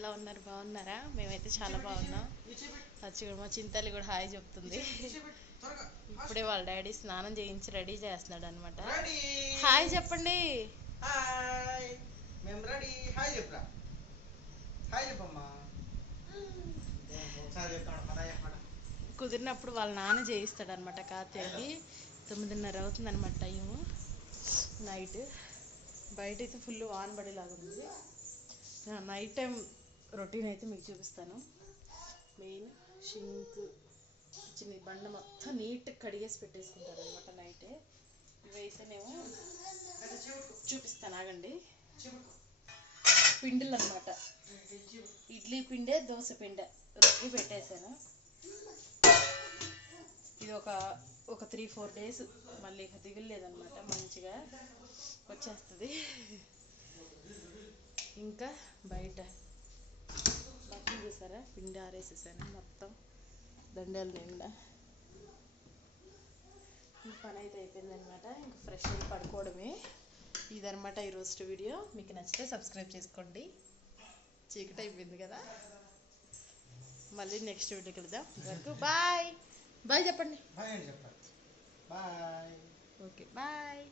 ఎలా ఉన్నారు? బాగున్నారా? మేమైతే చాలా బాగున్నాం. సచ్చిగా మా చింతల్లి కూడా హాయ్ చెప్తుంది. ఇప్పుడే వాళ్ళ డాడీ స్నానం చేయించి రెడీ చేస్తున్నాడు అనమాట. హాయ్ చెప్పండి. కుదిరినప్పుడు వాళ్ళ నాన్న చేయిస్తాడు అనమాట. కార్తీకి 9:30 అవుతుంది అనమాట టైము నైట్. బయట అయితే ఫుల్ వాన పడేలాగా ఉంది. నైట్ టైం రొటీన్ అయితే మీకు చూపిస్తాను. మెయిన్ షింక్ కిచెన్ బండ మొత్తం నీట్గా కడిగేసి పెట్టేసుకుంటారు అనమాట నైటే. ఇవైతేనేమో చూపిస్తాను ఆగండి. పిండిలు అనమాట, ఇడ్లీ పిండే దోశ పిండే రుబ్బి పెట్టేశాను. ఇది ఒక 3-4 డేస్ మళ్ళీ దిగులేదనమాట, మంచిగా వచ్చేస్తుంది. ఇంకా బయట బట్టలు చూసారా, పిండి ఆరేసేసాను మొత్తం దండాల నిండా. ఈ పని అయితే అయిపోయిందనమాట. ఇంకా ఫ్రెష్ అయ్యి పడుకోవడమే. ఇదనమాట ఈరోజు వీడియో. మీకు నచ్చితే సబ్స్క్రైబ్ చేసుకోండి. చీకటి అయిపోయింది కదా, మళ్ళీ నెక్స్ట్ వీడియో కలుద్దాం. వరకు బాయ్ బాయ్ చెప్పండి. బాయ్. Okay bye.